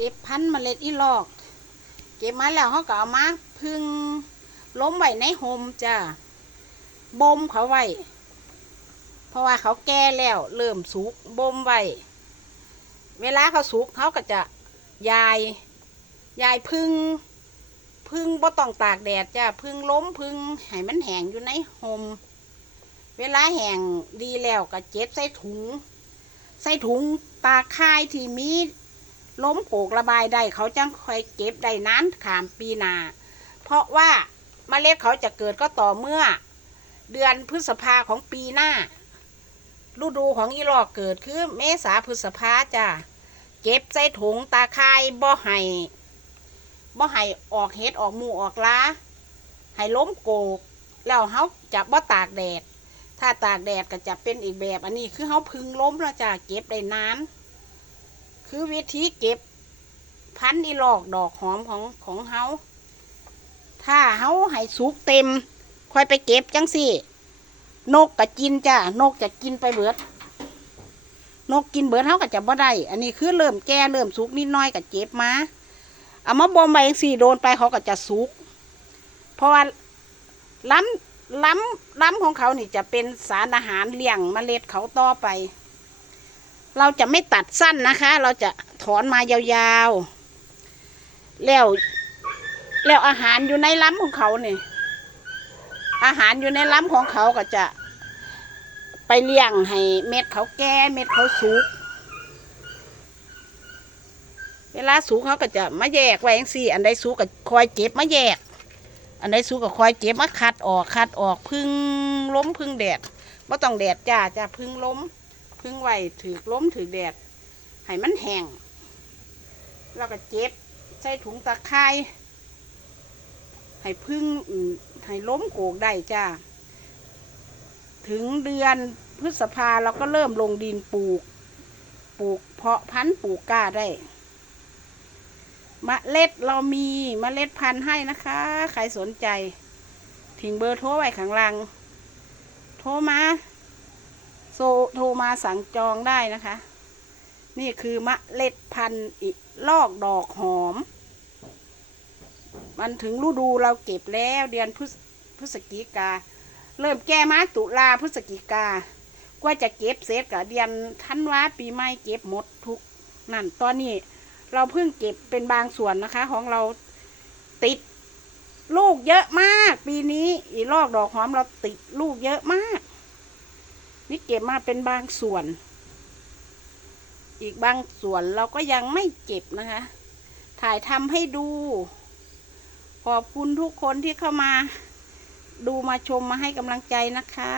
เก็บพันเมล็ดอีหลอก เก็บมาแล้วเขาก็เอามาพึ่งล้มไว้ในโฮมจ้าบ่มเขาไว้เพราะว่าเขาแก่แล้วเริ่มสุกบ่มไว้เวลาเขาสุกเขาก็จะยายยายพึ่งพึ่งบ่ต้องตากแดดจ้าพึ่งล้มพึ่งให้มันแห้งอยู่ในโฮมเวลาแห้งดีแล้วก็เจ็บใส่ถุง ใส่ถุงตาค่ายที่มี ล้มโกกระบายได้เขาจังคอยเก็บได้นานขามปีนา เพราะว่าเมล็ดเขาจะเกิดก็ต่อเมื่อ เดือนพฤษภาของปีหน้า ฤดูของอีหลอกเกิดคือเมษาพฤษภาจ้ะเก็บใส่ถุงตาคายบ่ให้บ่ให้ออกเห็ดออกหมูออกล้าให้ล้มโกก แล้วเขาจะบ่ตากแดด ถ้าตากแดดก็จะเป็นอีกแบบ อันนี้คือเขาพึงล้มแล้วจ้ะเก็บได้นาน คือวิธีเก็บ พันธุ์อีหลอกดอกหอมของของเขาถ้าเขาให้สุกเต็ม ค่อยไปเก็บจังสินกก็กินจ้านกจะกินไปเบิด นกกินเบิดเขาก็จะบ่ได้ อันนี้คือเริ่มแก่เริ่มสุกนิดน้อยก็เก็บมาเอามาบ่มไว้จังสี่โดนไปเขาก็จะสุก เพราะว่าล้ำล้ำล้ำของเขานี่จะเป็นสารอาหารเลี้ยงเมล็ดเขาต่อไป เราจะไม่ตัดสั้นนะคะ เราจะถอนมายาวๆ แล้วแล้วอาหารอยู่ในล้ำของเขาเนี่ย อาหารอยู่ในล้ำของเขาก็จะไปเลี้ยงให้เม็ดเขาแก่เม็ดเขาสุก เวลาสุกเขาก็จะมาแยกไว้อย่งสี่ อันใดสุกก็คอยเก็บมาแยก อันใดสุกก็คอยเก็บมาคัดออกคัดออกพึ่งล้มพึ่งแดดว่าต้องแดดจ้าจ้าพึ่งล้ม พึ่งไว้ถือล้มถือแดดให้มันแห้งแล้วก็เจ็บใส่ถุงตะไคร้ให้พึ่งให้ล้มโกกได้จ้าถึงเดือนพฤษภาเราก็เริ่มลงดินปลูก ปลูกเพาะพันธุ์ปลูกกล้าได้มเมล็ดเรามีมเมล็ดพันธุ์ให้นะคะ ใครสนใจ ทิ้งเบอร์โทรไว้ข้างล่าง โทรมา โซโทรมาสั่งจองได้นะคะ นี่คือมะเล็ดพันธุ์อิลอกดอกหอม มันถึงฤดูเราเก็บแล้วเดือนพฤศพฤศจิกา เริ่มแก้มาตุลาพฤศจิกากว่าจะเก็บเสร็จกับเดือนธันวาปีใหม่เก็บหมดทุกนั่นตอนนี้เราเพิ่งเก็บเป็นบางส่วนนะคะ ของเราติดลูกเยอะมาก ปีนี้อีลอกดอกหอมเราติดลูกเยอะมาก นี่เก็บมาเป็นบางส่วน อีกบางส่วนเราก็ยังไม่เก็บนะคะ ถ่ายทำให้ดู ขอบคุณทุกคนที่เข้ามา ดูมาชมมาให้กำลังใจนะคะ